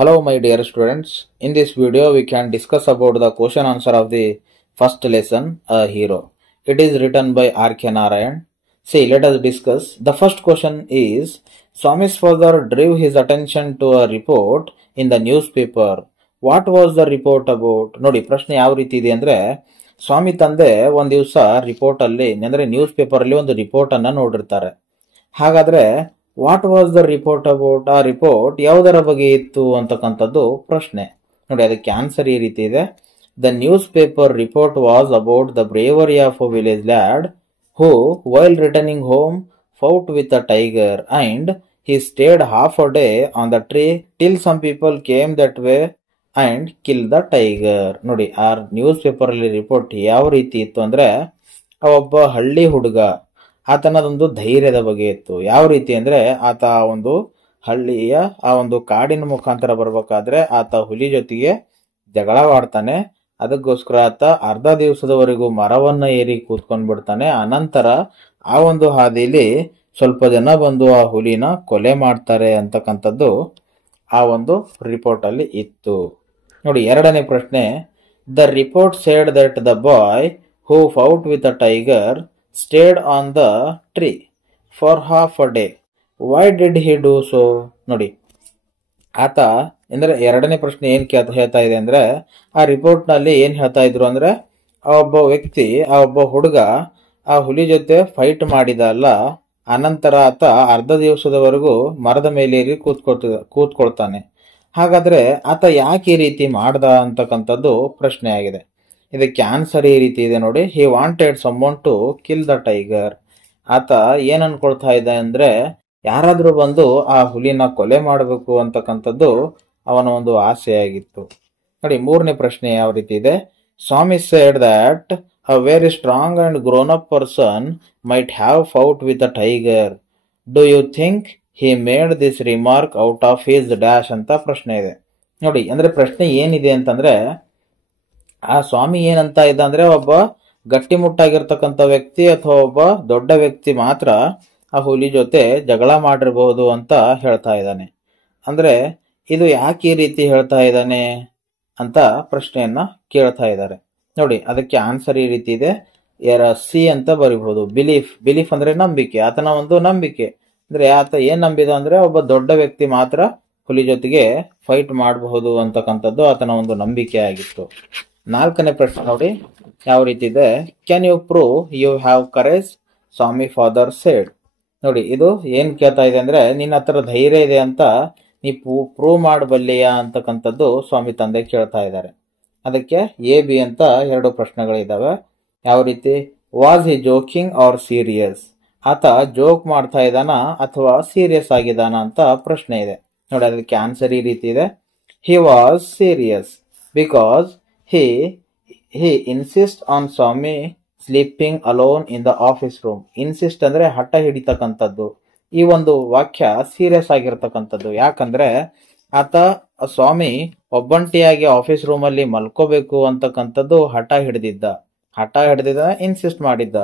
Hello my dear students, in this video we can discuss about the question answer of the first lesson, A Hero. It is written by R.K. Narayan. See, let us discuss. The first question is, Swami's father drew his attention to a report in the newspaper. What was the report about? ನೋಡಿ ಪ್ರಶ್ನೆ ಯಾವ ರೀತಿ ಇದೆ ಅಂದ್ರೆ, ಸ್ವಾಮಿ ತಂದೆ ಒಂದ್ ದಿವಸ report ಅಲ್ಲಿ ಅಂದ್ರೆ ನ್ಯೂಸ್ ಪೇಪರ್ ಅಲ್ಲಿ ಒಂದು ರಿಪೋರ್ಟ್ ಅನ್ನ ನೋಡಿರ್ತಾರೆ. ಹಾಗಾದ್ರೆ what was the report about? ಆ ರಿಪೋರ್ಟ್ ಯಾವುದರ ಬಗ್ಗೆ ಇತ್ತು ಅಂತಕ್ಕಂಥದ್ದು ಪ್ರಶ್ನೆ. ನೋಡಿ ಅದಕ್ಕೆ ಆನ್ಸರ್ ಈ ರೀತಿ ಇದೆ. The newspaper report was about the bravery of a village lad who while returning home fought with a tiger and he stayed half a day on the tree till some people came that way and killed the tiger. ನೋಡಿ ಆ news paper ಅಲ್ಲಿ report ಯಾವ ರೀತಿ ಇತ್ತು ಅಂದ್ರೆ, ಒಬ್ಬ ಹಳ್ಳಿ ಹುಡುಗ ಆತನದೊಂದು ಧೈರ್ಯದ ಬಗ್ಗೆ ಇತ್ತು. ಯಾವ ರೀತಿ ಅಂದ್ರೆ, ಆತ ಒಂದು ಹಳ್ಳಿಯ ಆ ಒಂದು ಕಾಡಿನ ಮುಖಾಂತರ ಬರ್ಬೇಕಾದ್ರೆ ಆತ ಹುಲಿ ಜೊತೆಗೆ ಜಗಳವಾಡ್ತಾನೆ. ಅದಕ್ಕೋಸ್ಕರ ಆತ ಅರ್ಧ ದಿವಸದವರೆಗೂ ಮರವನ್ನ ಏರಿ ಕೂತ್ಕೊಂಡ್ ಬಿಡ್ತಾನೆ. ಅನಂತರ ಆ ಒಂದು ಹಾದಿಲಿ ಸ್ವಲ್ಪ ಜನ ಬಂದು ಆ ಹುಲಿನ ಕೊಲೆ ಮಾಡ್ತಾರೆ ಅಂತಕ್ಕಂಥದ್ದು ಆ ಒಂದು ರಿಪೋರ್ಟ್ ಅಲ್ಲಿ ಇತ್ತು. ನೋಡಿ ಎರಡನೇ ಪ್ರಶ್ನೆ, the report said that the boy who fought with a tiger stayed on the tree for half a day. Why did he do so? ನೋಡಿ ಆತ ಅಂದ್ರೆ ಎರಡನೇ ಪ್ರಶ್ನೆ ಏನ್ ಹೇಳ್ತಾ ಇದೆ ಅಂದ್ರೆ, ಆ ರಿಪೋರ್ಟ್ ನಲ್ಲಿ ಏನ್ ಹೇಳ್ತಾ ಇದ್ರು ಅಂದ್ರೆ, ಆ ಒಬ್ಬ ವ್ಯಕ್ತಿ ಆ ಒಬ್ಬ ಹುಡುಗ ಆ ಹುಲಿ ಜೊತೆ ಫೈಟ್ ಮಾಡಿದ ಅಲ್ಲ, ಅನಂತರ ಆತ ಅರ್ಧ ದಿವಸದವರೆಗೂ ಮರದ ಮೇಲೆ ಕೂತ್ಕೊಳ್ತಾನೆ. ಹಾಗಾದ್ರೆ ಆತ ಯಾಕೆ ಈ ರೀತಿ ಮಾಡ್ದ ಅಂತಕ್ಕಂಥದ್ದು ಪ್ರಶ್ನೆ ಆಗಿದೆ. ಇದಕ್ಕೆ ಆನ್ಸರ್ ಈ ರೀತಿ ಇದೆ ನೋಡಿ. He wanted someone to kill the tiger. ಆತ ಏನ್ ಅನ್ಕೊಳ್ತಾ ಇದ್ದ ಅಂದ್ರೆ, ಯಾರಾದ್ರೂ ಬಂದು ಆ ಹುಲಿನ ಕೊಲೆ ಮಾಡಬೇಕು ಅಂತಕ್ಕಂಥದ್ದು ಅವನ ಒಂದು ಆಸೆಯಾಗಿತ್ತು. ನೋಡಿ ಮೂರನೇ ಪ್ರಶ್ನೆ ಯಾವ ರೀತಿ ಇದೆ. Swami said that a very strong and grown up person might have fought with a tiger. Do you think he made this remark out of his dash ಅಂತ ಪ್ರಶ್ನೆ ಇದೆ. ನೋಡಿ ಅಂದ್ರೆ ಪ್ರಶ್ನೆ ಏನಿದೆ ಅಂತಂದ್ರೆ, ಆ ಸ್ವಾಮಿ ಏನಂತ ಇದ್ದ ಅಂದ್ರೆ, ಒಬ್ಬ ಗಟ್ಟಿಮುಟ್ಟಾಗಿರ್ತಕ್ಕಂಥ ವ್ಯಕ್ತಿ ಅಥವಾ ಒಬ್ಬ ದೊಡ್ಡ ವ್ಯಕ್ತಿ ಮಾತ್ರ ಆ ಹುಲಿ ಜೊತೆ ಜಗಳ ಮಾಡಿರಬಹುದು ಅಂತ ಹೇಳ್ತಾ ಇದ್ದಾನೆ. ಅಂದ್ರೆ ಇದು ಯಾಕೆ ಈ ರೀತಿ ಹೇಳ್ತಾ ಇದ್ದಾನೆ ಅಂತ ಪ್ರಶ್ನೆಯನ್ನ ಕೇಳ್ತಾ ಇದ್ದಾರೆ. ನೋಡಿ ಅದಕ್ಕೆ ಆನ್ಸರ್ ಈ ರೀತಿ ಇದೆ. ಸಿ ಅಂತ ಬರೀಬಹುದು. ಬಿಲೀಫ್ ಅಂದ್ರೆ ನಂಬಿಕೆ. ಆತನ ಒಂದು ನಂಬಿಕೆ ಅಂದ್ರೆ, ಆತ ಏನ್ ನಂಬಿದ ಅಂದ್ರೆ, ಒಬ್ಬ ದೊಡ್ಡ ವ್ಯಕ್ತಿ ಮಾತ್ರ ಹುಲಿ ಜೊತೆಗೆ ಫೈಟ್ ಮಾಡಬಹುದು ಅಂತಕ್ಕಂಥದ್ದು ಆತನ ಒಂದು ನಂಬಿಕೆ ಆಗಿತ್ತು. ನಾಲ್ಕನೇ ಪ್ರಶ್ನೆ ನೋಡಿ ಯಾವ ರೀತಿ ಇದೆ. Can you prove you have courage? Swami father said. ನೋಡಿ ಇದು ಏನ್ ಕೇಳ್ತಾ ಇದೆ ಅಂದ್ರೆ, ನಿನ್ನ ಹತ್ರ ಧೈರ್ಯ ಇದೆ ಅಂತ ನೀ ಪ್ರೂವ್ ಮಾಡಬಲ್ಲೆಯಾ ಅಂತಕ್ಕಂಥದ್ದು ಸ್ವಾಮಿ ತಂದೆ ಕೇಳ್ತಾ ಇದ್ದಾರೆ. ಅದಕ್ಕೆ ಎ ಬಿ ಅಂತ ಎರಡು ಪ್ರಶ್ನೆಗಳಿದಾವೆ. ಯಾವ ರೀತಿ, was he joking R serious? ಆತ ಜೋಕ್ ಮಾಡ್ತಾ ಇದ್ದಾನ ಅಥವಾ ಸೀರಿಯಸ್ ಆಗಿದ್ದಾನ ಅಂತ ಪ್ರಶ್ನೆ ಇದೆ. ನೋಡಿ ಅದಕ್ಕೆ ಆನ್ಸರ್ ಈ ರೀತಿ ಇದೆ. He was serious because he insists on Swami sleeping alone in the office room. Insist ಅಂದ್ರೆ ಹಠ ಹಿಡಿತಕ್ಕಂಥದ್ದು. ಈ ಒಂದು ವಾಕ್ಯ ಸೀರಿಯಸ್ ಆಗಿರ್ತಕ್ಕಂಥದ್ದು. ಯಾಕಂದ್ರೆ ಆತ ಸ್ವಾಮಿ ಒಬ್ಬಂಟಿಯಾಗಿ ಆಫೀಸ್ ರೂಮ್ ಅಲ್ಲಿ ಮಲ್ಕೋಬೇಕು ಅಂತಕ್ಕಂಥದ್ದು ಹಠ ಹಿಡಿದಿದ್ದ, ಇನ್ಸಿಸ್ಟ್ ಮಾಡಿದ್ದ.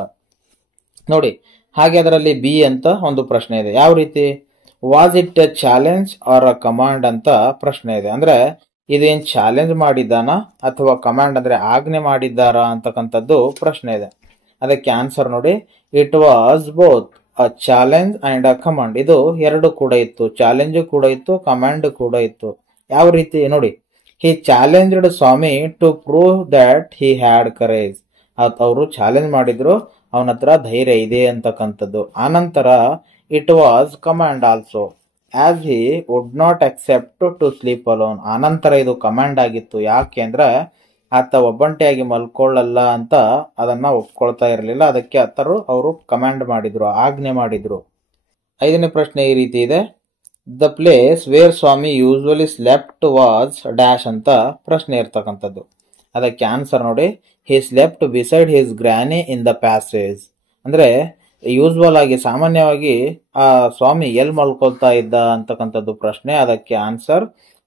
ನೋಡಿ ಹಾಗೆ ಅದರಲ್ಲಿ ಬಿ ಅಂತ ಒಂದು ಪ್ರಶ್ನೆ ಇದೆ. ಯಾವ ರೀತಿ, was it a challenge or a command ಅಂತ ಪ್ರಶ್ನೆ ಇದೆ. ಅಂದ್ರೆ ಇದೇನ್ ಚಾಲೆಂಜ್ ಮಾಡಿದ್ದಾನ ಅಥವಾ ಕಮಾಂಡ್ ಅಂದ್ರೆ ಆಜ್ಞೆ ಮಾಡಿದ್ದಾರಾ ಅಂತಕ್ಕಂಥದ್ದು ಪ್ರಶ್ನೆ ಇದೆ. ಅದಕ್ಕೆ ಆನ್ಸರ್ ನೋಡಿ, it was both a challenge and a command. ಇದು ಎರಡು ಕೂಡ ಇತ್ತು, ಚಾಲೆಂಜ್ ಕೂಡ ಇತ್ತು, ಕಮಾಂಡ್ ಕೂಡ ಇತ್ತು. ಯಾವ ರೀತಿ ನೋಡಿ, he challenged Swami to prove that he had courage. ಅವರು ಚಾಲೆಂಜ್ ಮಾಡಿದ್ರು ಅವನ ಹತ್ರ ಧೈರ್ಯ ಇದೆ ಅಂತಕ್ಕಂಥದ್ದು. ಆನಂತರ it was command also as he would not accept to sleep alone. ಆನಂತರ ಇದು ಕಮಾಂಡ್ ಆಗಿತ್ತು. ಯಾಕೆ ಅಂದ್ರೆ ಆತ ಒಬ್ಬಂಟಿಯಾಗಿ ಮಲ್ಕೊಳ್ಳಲ್ಲ ಅಂತ ಅದನ್ನ ಒಪ್ಕೊಳ್ತಾ ಇರಲಿಲ್ಲ. ಅದಕ್ಕೆ ಅವರು ಕಮಾಂಡ್ ಮಾಡಿದ್ರು, ಆಜ್ಞೆ ಮಾಡಿದ್ರು. ಐದನೇ ಪ್ರಶ್ನೆ ಈ ರೀತಿ ಇದೆ. The place where Swami usually slept was dash ಅಂತ ಪ್ರಶ್ನೆ ಇರ್ತಕ್ಕಂಥದ್ದು. ಅದಕ್ಕೆ ಆನ್ಸರ್ ನೋಡಿ, he slept beside his granny in the passage. ಅಂದ್ರೆ ಯೂಸ್ವಲ್ ಆಗಿ ಸಾಮಾನ್ಯವಾಗಿ ಆ ಸ್ವಾಮಿ ಎಲ್ ಮಲ್ಕೊಳ್ತಾ ಇದ್ದ ಅಂತಕ್ಕಂಥದ್ದು ಪ್ರಶ್ನೆ. ಅದಕ್ಕೆ ಆನ್ಸರ್,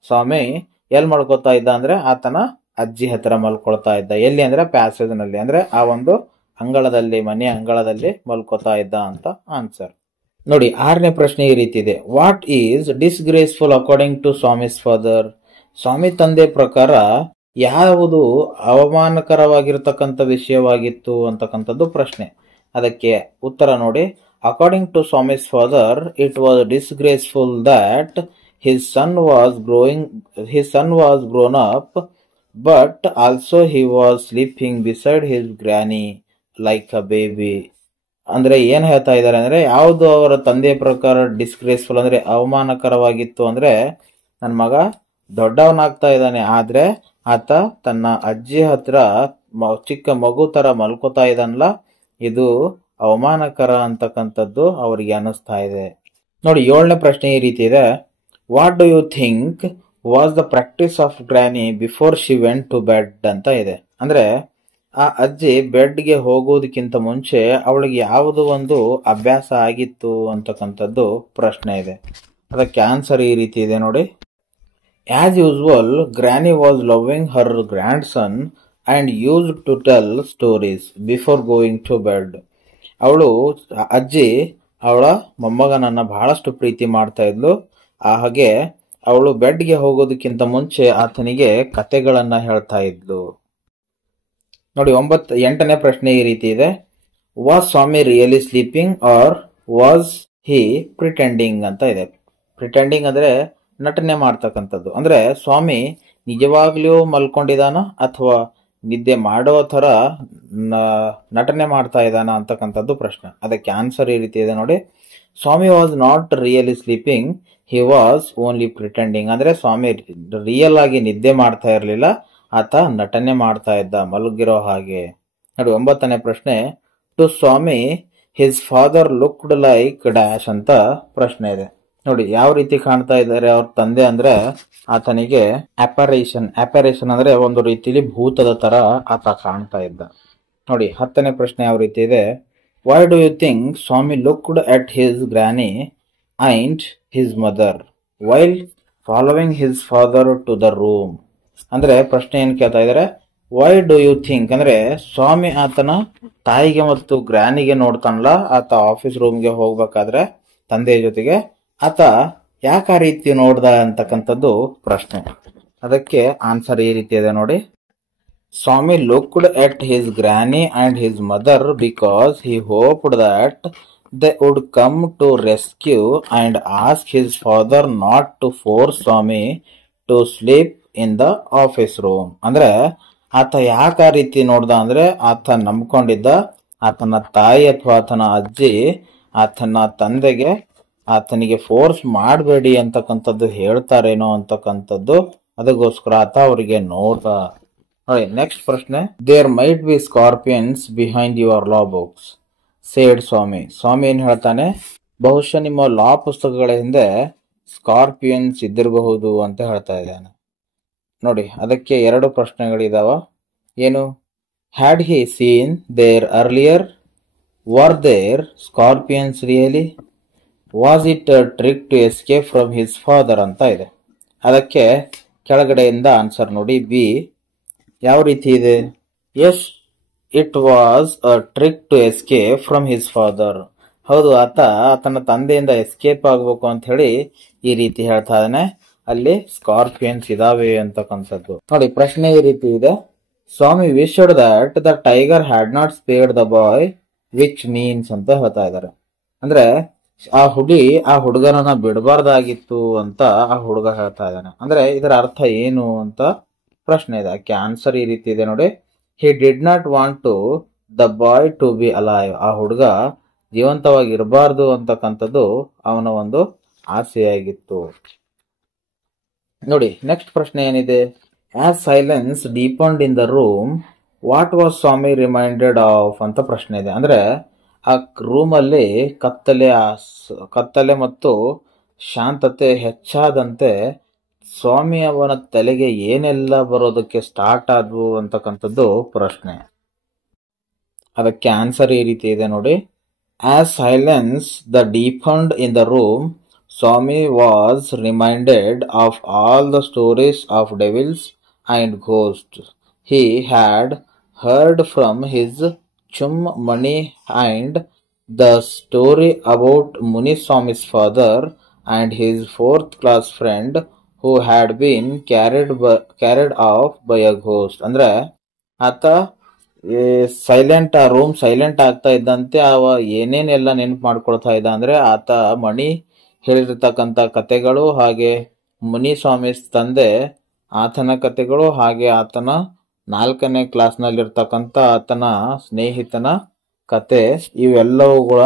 ಸ್ವಾಮಿ ಎಲ್ ಮಲ್ಕೊಳ್ತಾ ಇದ್ದ ಅಂದ್ರೆ ಆತನ ಅಜ್ಜಿ ಹತ್ರ ಮಲ್ಕೊಳ್ತಾ ಇದ್ದ. ಎಲ್ಲಿ ಅಂದ್ರೆ ಪ್ಯಾಸೇಜ್ ನಲ್ಲಿ, ಅಂದ್ರೆ ಆ ಒಂದು ಅಂಗಳದಲ್ಲಿ, ಮನೆಯ ಅಂಗಳದಲ್ಲಿ ಮಲ್ಕೊತಾ ಇದ್ದ ಅಂತ ಆನ್ಸರ್. ನೋಡಿ ಆರನೇ ಪ್ರಶ್ನೆ ಈ ರೀತಿ ಇದೆ. What is disgraceful according to Swami's father? Swami ತಂದೆ ಪ್ರಕಾರ ಯಾವುದು ಅವಮಾನಕರವಾಗಿರ್ತಕ್ಕಂಥ ವಿಷಯವಾಗಿತ್ತು ಅಂತಕ್ಕಂಥದ್ದು ಪ್ರಶ್ನೆ. ಅದಕ್ಕೆ ಉತ್ತರ ನೋಡಿ. According to Swami's father, it was disgraceful that his son was grown up, but also he was sleeping beside his granny like a baby. ಅಂದ್ರೆ ಏನ್ ಹೇಳ್ತಾ ಇದ್ದಾರೆ ಅಂದ್ರೆ, ಯಾವುದು ಅವರ ತಂದೆಯ ಪ್ರಕಾರ ಡಿಸ್ಗ್ರೇಸ್ಫುಲ್ ಅಂದ್ರೆ ಅವಮಾನಕರವಾಗಿತ್ತು ಅಂದ್ರೆ, ನನ್ನ ಮಗ ದೊಡ್ಡವನಾಗ್ತಾ ಇದ್ದಾನೆ, ಆದ್ರೆ ಆತ ತನ್ನ ಅಜ್ಜಿ ಹತ್ರ ಚಿಕ್ಕ ಮಗು ತರ ಮಲ್ಕೋತಾ ಇದ್ದಾನಲ್ಲ, ಇದು ಅವಮಾನಕರ ಅಂತಕ್ಕಂಥದ್ದು ಅವರಿಗೆ ಅನಿಸ್ತಾ ಇದೆ. ನೋಡಿ, 7ನೇ ಪ್ರಶ್ನೆ ಈ ರೀತಿ ಇದೆ. What do you think was the practice of granny before she went to bed ಅಂತ ಇದೆ. ಅಂದ್ರೆ ಆ ಅಜ್ಜಿ ಬೆಡ್ಗೆ ಹೋಗೋದಕ್ಕಿಂತ ಮುಂಚೆ ಅವಳಿಗೆ ಯಾವುದು ಒಂದು ಅಭ್ಯಾಸ ಆಗಿತ್ತು ಅಂತಕ್ಕಂಥದ್ದು ಪ್ರಶ್ನೆ ಇದೆ. ಅದಕ್ಕೆ ಆನ್ಸರ್ ಈ ರೀತಿ ಇದೆ ನೋಡಿ. As usual, granny was loving her grandson and used to tell stories before going to bed. ಅಜ್ಜಿ ಅವಳ ಮೊಮ್ಮಗನನ್ನ ಬಹಳಷ್ಟು ಪ್ರೀತಿ ಮಾಡ್ತಾ ಇದ್ಲು. ಹಾಗೆ ಅವಳು ಬೆಡ್ಗೆ ಹೋಗೋದಕ್ಕಿಂತ ಮುಂಚೆ ಆತನಿಗೆ ಕತೆಗಳನ್ನ ಹೇಳ್ತಾ ಇದ್ಲು. ನೋಡಿ, 8ನೇ ಪ್ರಶ್ನೆ ಈ ರೀತಿ ಇದೆ. Was Swami really sleeping or was he pretending ಅಂತ ಇದೆ. ಪ್ರಿಟೆಂಡಿಂಗ್ ಅಂದ್ರೆ ನಟನೆ ಮಾಡ್ತಕ್ಕಂಥದ್ದು. ಅಂದ್ರೆ ಸ್ವಾಮಿ ನಿಜವಾಗ್ಲೂ ಮಲ್ಕೊಂಡಿದಾನ ಅಥವಾ ನಿದ್ದೆ ಮಾಡೋ ತರ ನಟನೆ ಮಾಡ್ತಾ ಇದ್ದಾನ ಅಂತಕ್ಕಂಥದ್ದು ಪ್ರಶ್ನೆ. ಅದಕ್ಕೆ ಆನ್ಸರ್ ಈ ರೀತಿ ಇದೆ ನೋಡಿ. Swami was not really sleeping, he was only pretending. ಅಂದ್ರೆ ಸ್ವಾಮಿ ರಿಯಲ್ ಆಗಿ ನಿದ್ದೆ ಮಾಡ್ತಾ ಇರಲಿಲ್ಲ, ಆತ ನಟನೆ ಮಾಡ್ತಾ ಇದ್ದ ಮಲಗಿರೋ ಹಾಗೆ. ನೋಡಿ, 9ನೇ ಪ್ರಶ್ನೆ. To Swami his father looked like dash ಅಂತ ಪ್ರಶ್ನೆ ಇದೆ. ನೋಡಿ, ಯಾವ ರೀತಿ ಕಾಣ್ತಾ ಇದ್ದಾರೆ ಅವ್ರ ತಂದೆ ಅಂದ್ರೆ, ಆತನಿಗೆ ಅಪರೇಷನ್ ಅಂದ್ರೆ ಒಂದು ರೀತಿಲಿ ಭೂತದ ತರ ಆತ ಕಾಣ್ತಾ ಇದ್ದ. ನೋಡಿ, 10ನೇ ಪ್ರಶ್ನೆ ಯಾವ ರೀತಿ ಇದೆ. Why do you think Swami looked at his granny and his mother while following his father to the room. ಅಂದ್ರೆ ಪ್ರಶ್ನೆ ಏನ್ ಕೇಳ್ತಾ ಇದಾರೆ, ವೈ ಡು ಯು ಥಿಂಕ್ ಅಂದ್ರೆ ಸ್ವಾಮಿ ಆತನ ತಾಯಿಗೆ ಮತ್ತು ಗ್ರಾನಿಗೆ ನೋಡ್ತಾನಲ್ಲ, ಆತ ಆಫೀಸ್ ರೂಮ್ಗೆ ಹೋಗ್ಬೇಕಾದ್ರೆ ತಂದೆಯ ಜೊತೆಗೆ, ಆತ ಯಾಕೆ ಆ ರೀತಿ ನೋಡ್ದ ಅಂತಕ್ಕಂಥದ್ದು ಪ್ರಶ್ನೆ. ಅದಕ್ಕೆ ಆನ್ಸರ್ ಈ ರೀತಿ ಇದೆ ನೋಡಿ. Swami looked at his granny and his mother because he hoped that they would come to rescue and ask his father not to force Swami to sleep in the office room. ಅಂದ್ರೆ ಆತ ಯಾಕೆ ಆ ರೀತಿ ನೋಡ್ದ ಅಂದ್ರೆ, ಆತ ನಂಬ್ಕೊಂಡಿದ್ದ ಆತನ ತಾಯಿ ಅಥವಾ ಆತನ ಅಜ್ಜಿ ಆತನ ತಂದೆಗೆ ಆತನಿಗೆ ಫೋರ್ಸ್ ಮಾಡಬೇಡಿ ಅಂತಕ್ಕಂಥದ್ದು ಹೇಳ್ತಾರೇನೋ ಅಂತಕ್ಕಂಥದ್ದು, ಅದಕ್ಕೋಸ್ಕರ ಆತ ಅವರಿಗೆ ನೋಡ್ದ. ನೋಡಿ, ನೆಕ್ಸ್ಟ್ ಪ್ರಶ್ನೆ. There might be scorpions behind your law books said Swami. Swami ಏನ್ ಹೇಳ್ತಾನೆ, ಬಹುಶಃ ನಿಮ್ಮ ಲಾ ಪುಸ್ತಕಗಳ ಹಿಂದೆ ಸ್ಕಾರ್ಪಿಯನ್ಸ್ ಇದ್ದಿರಬಹುದು ಅಂತ ಹೇಳ್ತಾ ಇದ್ದಾನೆ. ನೋಡಿ, ಅದಕ್ಕೆ 2 ಪ್ರಶ್ನೆಗಳಿದಾವ. ಏನು, had he seen there earlier, were there scorpions really, was it a trick to escape from his father ಅಂತ ಇದೆ. ಅದಕ್ಕೆ ಕೆಳಗಡೆಯಿಂದ ಆನ್ಸರ್ ನೋಡಿ. ಬಿ ಯಾವ ರೀತಿ ಇದೆ. Yes, it was a trick to escape from his father. ಹೌದು, ಆತನ ತಂದೆಯಿಂದ ಎಸ್ಕೇಪ್ ಆಗ್ಬೇಕು ಅಂತ ಹೇಳಿ ಈ ರೀತಿ ಹೇಳ್ತಾ ಇದ್ದಾನೆ. ಅಲ್ಲಿ ಸ್ಕಾರ್ಪಿಯನ್ಸ್ ಇದಾವೆ ಅಂತಕ್ಕಂಥದ್ದು. ನೋಡಿ, ಪ್ರಶ್ನೆ ಈ ರೀತಿ ಇದೆ. Swami wished that the tiger had not spared the boy which means ಅಂತ ಹೇಳ್ತಾ ಇದ್ದಾರೆ. ಅಂದ್ರೆ ಆ ಹುಡುಗನನ್ನ ಬಿಡಬಾರ್ದಾಗಿತ್ತು ಅಂತ ಆ ಹುಡುಗ ಹೇಳ್ತಾ ಇದ್ದಾನೆ. ಅಂದ್ರೆ ಇದರ ಅರ್ಥ ಏನು ಅಂತ ಪ್ರಶ್ನೆ ಇದೆ. ಅದಕ್ಕೆ ಆನ್ಸರ್ ಈ ರೀತಿ ಇದೆ ನೋಡಿ. He did not want to the boy to be alive. ಆ ಹುಡುಗ ಜೀವಂತವಾಗಿ ಇರಬಾರ್ದು ಅಂತಕ್ಕಂಥದ್ದು ಅವನ ಒಂದು ಆಸೆಯಾಗಿತ್ತು. ನೋಡಿ, ನೆಕ್ಸ್ಟ್ ಪ್ರಶ್ನೆ ಏನಿದೆ. As silence deepened in the room, what was Swami reminded of ಅಂತ ಪ್ರಶ್ನೆ ಇದೆ. ಅಂದ್ರೆ ಆ ರೂಮಲ್ಲಿ ಕತ್ತಲೆ ಮತ್ತು ಶಾಂತತೆ ಹೆಚ್ಚಾದಂತೆ ಸ್ವಾಮಿ ಅವನ ತಲೆಗೆ ಏನೆಲ್ಲ ಬರೋದಕ್ಕೆ ಸ್ಟಾರ್ಟ್ ಆದ್ವು ಅಂತಕ್ಕಂಥದ್ದು ಪ್ರಶ್ನೆ. ಅದಕ್ಕೆ ಆನ್ಸರ್ ಈ ರೀತಿ ಇದೆ ನೋಡಿ. As silence the deepened in the room, Swami was reminded of all the stories of devils and ghost he had heard from his chum Mani and the story about Muniswami's father and his 4th class friend who had been carried of by a ghost. ಅಂದ್ರೆ ಆತ silent, ಆ room silent ಆಗ್ತಾ ಇದ್ದಂತೆ ಅವ ಏನೇನೆಲ್ಲ ನೆನಪು ಮಾಡ್ಕೊಳ್ತಾ ಇದ್ದ ಅಂದ್ರೆ ಆತ ಮಣಿ ಹೇಳಿರ್ತಕ್ಕಂಥ ಕತೆಗಳು, ಹಾಗೆ ಮುನಿಸ್ವಾಮಿ ತಂದೆ ಆತನ ಕತೆಗಳು, ಹಾಗೆ ಆತನ 4ನೇ ಕ್ಲಾಸ್ನಲ್ಲಿರ್ತಕ್ಕಂಥ ಆತನ ಸ್ನೇಹಿತನ ಕತೆ, ಇವೆಲ್ಲವುಗಳ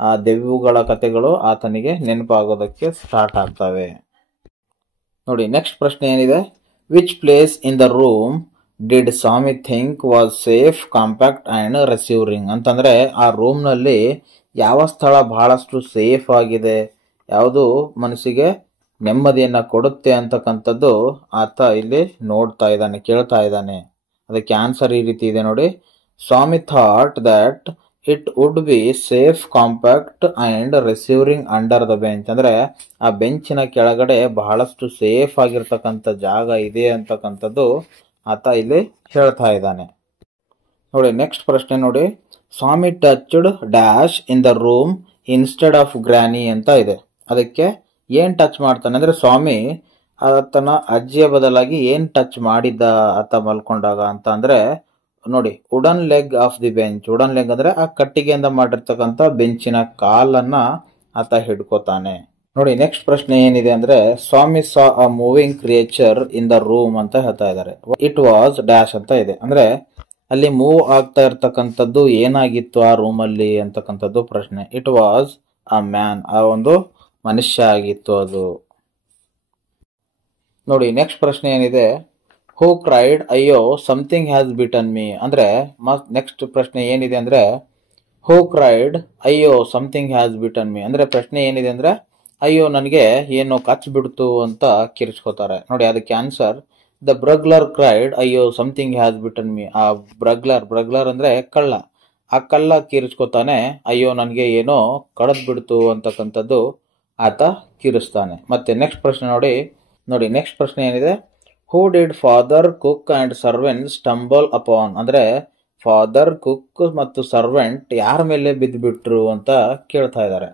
ಆ ದೆವ್ವಗಳ ಕತೆಗಳು ಆತನಿಗೆ ನೆನಪಾಗೋದಕ್ಕೆ ಸ್ಟಾರ್ಟ್ ಆಗ್ತವೆ. ನೋಡಿ ನೆಕ್ಸ್ಟ್ ಪ್ರಶ್ನೆ ಏನಿದೆ, which place in the room did Swami think was safe, compact and recovering ಅಂತಂದ್ರೆ ಆ ರೂಮ್ ನಲ್ಲಿ ಯಾವ ಸ್ಥಳ ಬಹಳಷ್ಟು ಸೇಫ್ ಆಗಿದೆ, ಯಾವುದು ಮನಸ್ಸಿಗೆ ನೆಮ್ಮದಿಯನ್ನ ಕೊಡುತ್ತೆ ಅಂತಕ್ಕಂಥದ್ದು ಆತ ಇಲ್ಲಿ ನೋಡ್ತಾ ಇದ್ದಾನೆ, ಕೇಳ್ತಾ ಇದ್ದಾನೆ. ಅದಕ್ಕೆ ಆನ್ಸರ್ ಈ ರೀತಿ ಇದೆ ನೋಡಿ, Swami thought that it would be safe, compact and recovering under the bench. ಅಂದ್ರೆ ಆ ಬೆಂಚಿನ ಕೆಳಗಡೆ ಬಹಳಷ್ಟು ಸೇಫ್ ಆಗಿರ್ತಕ್ಕಂಥ ಜಾಗ ಇದೆ ಅಂತಕ್ಕಂಥದ್ದು ಆತ ಇಲ್ಲಿ ಹೇಳ್ತಾ ಇದ್ದಾನೆ. ನೋಡಿ ನೆಕ್ಸ್ಟ್ ಪ್ರಶ್ನೆ ನೋಡಿ, Swami touched dash in the room instead of granny ಅಂತ ಇದೆ. ಅದಕ್ಕೆ ಏನ್ ಟಚ್ ಮಾಡ್ತಾನೆ ಅಂದ್ರೆ ಸ್ವಾಮಿ ಆತನ ಅಜ್ಜಿಯ ಬದಲಾಗಿ ಏನ್ ಟಚ್ ಮಾಡಿದ್ದ ಆತ ಮಲ್ಕೊಂಡಾಗ ಅಂತ ಅಂದ್ರೆ ನೋಡಿ, wooden leg of the bench. Wooden leg ಅಂದ್ರೆ ಆ ಕಟ್ಟಿಗೆಯಿಂದ ಮಾಡಿರ್ತಕ್ಕಂಥ ಬೆಂಚಿನ ಕಾಲನ್ನ ಆತ ಹಿಡ್ಕೋತಾನೆ. ನೋಡಿ ನೆಕ್ಸ್ಟ್ ಪ್ರಶ್ನೆ ಏನಿದೆ ಅಂದ್ರೆ, Swami saw a moving creature in the room ಅಂತ ಹೇಳ್ತಾ ಇದ್ದಾರೆ. ಇಟ್ ವಾಸ್ ಡ್ಯಾಶ್ ಅಂತ ಇದೆ. ಅಂದ್ರೆ ಅಲ್ಲಿ ಮೂವ್ ಆಗ್ತಾ ಇರ್ತಕ್ಕಂಥದ್ದು ಏನಾಗಿತ್ತು ಆ ರೂಮ್ ಅಲ್ಲಿ ಅಂತಕ್ಕಂಥದ್ದು ಪ್ರಶ್ನೆ. ಇಟ್ ವಾಸ್ ಅ ಮ್ಯಾನ್, ಆ ಒಂದು ಮನುಷ್ಯ ಆಗಿತ್ತು ಅದು. ನೋಡಿ ನೆಕ್ಸ್ಟ್ ಪ್ರಶ್ನೆ ಏನಿದೆ, ಹೂ ಕ್ರೈಡ್ ಅಯ್ಯೋ ಸಮಥಿಂಗ್ ಹ್ಯಾಸ್ ಬಿಟನ್ ಮೀ. ಅಂದ್ರೆ ನೆಕ್ಸ್ಟ್ ಪ್ರಶ್ನೆ ಏನಿದೆ ಅಂದ್ರೆ, ಹೂ ಕ್ರೈಡ್ ಅಯ್ಯೋ ಸಮಥಿಂಗ್ ಹ್ಯಾಸ್ ಬಿಟನ್ ಮೀ. ಅಂದ್ರೆ ಪ್ರಶ್ನೆ ಏನಿದೆ ಅಂದ್ರೆ, ಅಯ್ಯೋ ನನಗೆ ಏನೋ ಕಚ್ ಬಿಡ್ತು ಅಂತ ಕಿರಿಸ್ಕೋತಾರೆ. ನೋಡಿ ಅದಕ್ಕೆ ಆನ್ಸರ್, ದ ಬ್ರಗ್ಲರ್ ಕ್ರೈಡ್ ಅಯ್ಯೋ ಸಮಥಿಂಗ್ ಹ್ಯಾಸ್ ಬಿಟನ್ ಮೀ. ಆ ಬ್ರಗ್ಲರ್ ಅಂದ್ರೆ ಕಳ್ಳ, ಆ ಕಳ್ಳ ಕಿರಿಸ್ಕೋತಾನೆ, ಅಯ್ಯೋ ನನಗೆ ಏನೋ ಕಡದ್ ಬಿಡ್ತು ಅಂತಕ್ಕಂಥದ್ದು ಆತ ಕಿರಿಸ್ತಾನೆ. ಮತ್ತೆ ನೆಕ್ಸ್ಟ್ ಪ್ರಶ್ನೆ ನೋಡಿ ನೆಕ್ಸ್ಟ್ ಪ್ರಶ್ನೆ ಏನಿದೆ, who did father cook and servant stumble upon. ಅಂದ್ರೆ ಫಾದರ್ ಕುಕ್ ಮತ್ತು ಸರ್ವೆಂಟ್ ಯಾರ ಮೇಲೆ ಬಿದ್ದುಬಿಟ್ರು ಅಂತ ಕೇಳ್ತಾ ಇದ್ದಾರೆ.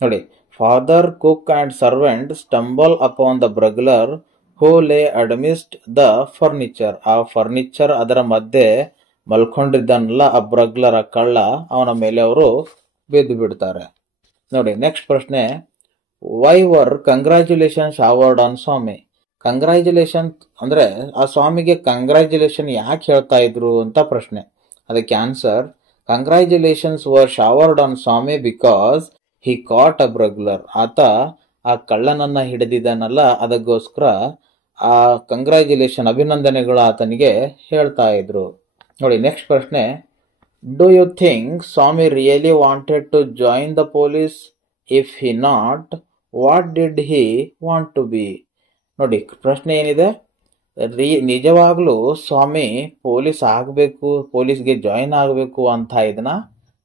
ನೋಡಿ, father cook and servant stumble upon the burglar who lay amidst the furniture. ಆ ಫರ್ನಿಚರ್ ಅದರ ಮಧ್ಯೆ ಮಲ್ಕೊಂಡಿದ್ದನಲ್ಲ ಆ ಬ್ರಗ್ಲರ್, ಆ ಕಳ್ಳ, ಅವನ ಮೇಲೆ ಅವರು ಬಿದ್ದು ಬಿಡ್ತಾರೆ. ನೋಡಿ ನೆಕ್ಸ್ಟ್ ಪ್ರಶ್ನೆ, why were congratulation showered on Swami. Congratulation ಅಂದ್ರೆ ಆ ಸ್ವಾಮಿಗೆ ಕಂಗ್ರ್ಯಾಚುಲೇಷನ್ ಯಾಕೆ ಹೇಳ್ತಾ ಇದ್ರು ಅಂತ ಪ್ರಶ್ನೆ. ಅದಕ್ಕೆ answer, congratulations were showered on Swami because he caught a burglar. ಆತ ಆ ಕಳ್ಳನನ್ನ ಹಿಡಿದಿದ್ದಾನಲ್ಲ, ಅದಕ್ಕೋಸ್ಕರ ಆ ಕಂಗ್ರ್ಯಾಚುಲೇಷನ್, ಅಭಿನಂದನೆಗಳು ಆತನಿಗೆ ಹೇಳ್ತಾ ಇದ್ರು. ನೋಡಿ ನೆಕ್ಸ್ಟ್ ಪ್ರಶ್ನೆ, do you think Swami really wanted to join the police? If he not, what did he want to be? ನೋಡಿ ಪ್ರಶ್ನೆ ಏನಿದೆ, ನಿಜವಾಗ್ಲೂ ಸ್ವಾಮಿ ಪೊಲೀಸ್ ಆಗಬೇಕು, ಪೊಲೀಸ್ಗೆ ಜಾಯಿನ್ ಆಗಬೇಕು ಅಂತ ಇದನ್ನ,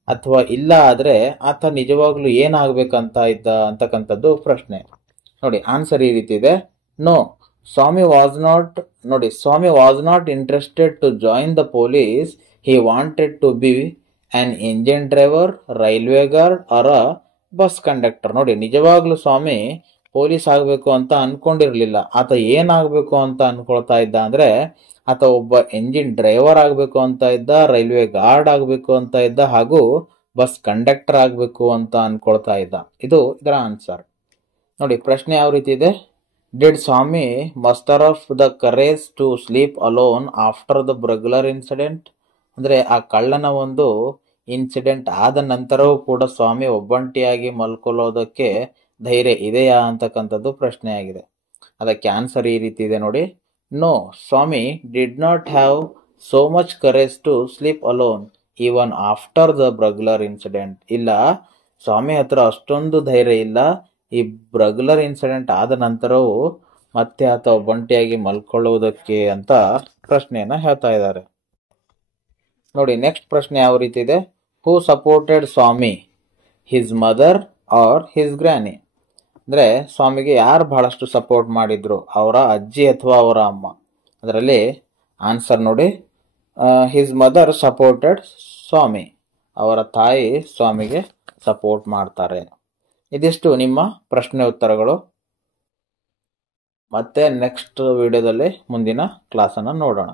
ಅಥವಾ ಇಲ್ಲ ಆದ್ರೆ ಆತ ನಿಜವಾಗ್ಲೂ ಏನಾಗ್ಬೇಕಂತ ಇದ್ದ ಅಂತಕ್ಕಂಥದ್ದು ಪ್ರಶ್ನೆ. ನೋಡಿ ಆನ್ಸರ್ ಈ ರೀತಿ ಇದೆ, no Swami was not interested to join the police. He wanted to be an engine driver, railway guard or a bus conductor. ನೋಡಿ ನಿಜವಾಗ್ಲೂ ಸ್ವಾಮಿ ಪೊಲೀಸ್ ಆಗ್ಬೇಕು ಅಂತ ಅನ್ಕೊಂಡಿರ್ಲಿಲ್ಲ. ಆತ ಏನಾಗ್ಬೇಕು ಅಂತ ಅನ್ಕೊಳ್ತಾ ಇದ್ದ ಅಂದ್ರೆ, ಆತ ಒಬ್ಬ ಎಂಜಿನ್ ಡ್ರೈವರ್ ಆಗ್ಬೇಕು ಅಂತ ಇದ್ದ, ರೈಲ್ವೆ ಗಾರ್ಡ್ ಆಗ್ಬೇಕು ಅಂತ ಇದ್ದ, ಹಾಗೂ ಬಸ್ ಕಂಡಕ್ಟರ್ ಆಗ್ಬೇಕು ಅಂತ ಅನ್ಕೊಳ್ತಾ ಇದ್ದ. ಇದು ಇದರ ಆನ್ಸರ್. ನೋಡಿ ಪ್ರಶ್ನೆ ಯಾವ ರೀತಿ ಇದೆ, did Swami muster of the courage to sleep alone after the burglar incident. ಅಂದ್ರೆ ಆ ಕಳ್ಳನ ಒಂದು ಇನ್ಸಿಡೆಂಟ್ ಆದ ನಂತರವೂ ಕೂಡ ಸ್ವಾಮಿ ಒಬ್ಬಂಟಿಯಾಗಿ ಮಲ್ಕೊಳ್ಳೋದಕ್ಕೆ ಧೈರ್ಯ ಇದೆಯಾ ಅಂತಕ್ಕಂಥದ್ದು ಪ್ರಶ್ನೆ ಆಗಿದೆ. ಅದಕ್ಕೆ ಆನ್ಸರ್ ಈ ರೀತಿ ಇದೆ ನೋಡಿ, no Swami did not have so much courage to sleep alone even after the burglar incident. ಇಲ್ಲ, ಸ್ವಾಮಿ ಹತ್ರ ಅಷ್ಟೊಂದು ಧೈರ್ಯ ಇಲ್ಲ, ಈ ಬ್ರಗ್ಲರ್ ಇನ್ಸಿಡೆಂಟ್ ಆದ ನಂತರವೂ ಮತ್ತೆ ಆತ ಒಬ್ಬಂಟಿಯಾಗಿ ಮಲ್ಕೊಳ್ಳುವುದಕ್ಕೆ ಅಂತ ಪ್ರಶ್ನೆಯನ್ನ ಹೇಳ್ತಾ ಇದ್ದಾರೆ. ನೋಡಿ ನೆಕ್ಸ್ಟ್ ಪ್ರಶ್ನೆ ಯಾವ ರೀತಿ ಇದೆ, who supported Swami, his mother or his granny. ಅಂದ್ರೆ ಸ್ವಾಮಿಗೆ ಯಾರು ಬಹಳಷ್ಟು ಸಪೋರ್ಟ್ ಮಾಡಿದ್ರು, ಅವರ ಅಜ್ಜಿ ಅಥವಾ ಅವರ ಅಮ್ಮ? ಅದರಲ್ಲಿ ಆನ್ಸರ್ ನೋಡಿ, ಹಿಸ್ ಮದರ್ ಸಪೋರ್ಟೆಡ್ ಸ್ವಾಮಿ. ಅವರ ತಾಯಿ ಸ್ವಾಮಿಗೆ ಸಪೋರ್ಟ್ ಮಾಡ್ತಾರೆ. ಇದಿಷ್ಟು ನಿಮ್ಮ ಪ್ರಶ್ನೆ ಉತ್ತರಗಳು. ಮತ್ತೆ ನೆಕ್ಸ್ಟ್ ವಿಡಿಯೋದಲ್ಲಿ ಮುಂದಿನ ಕ್ಲಾಸನ್ನು ನೋಡೋಣ.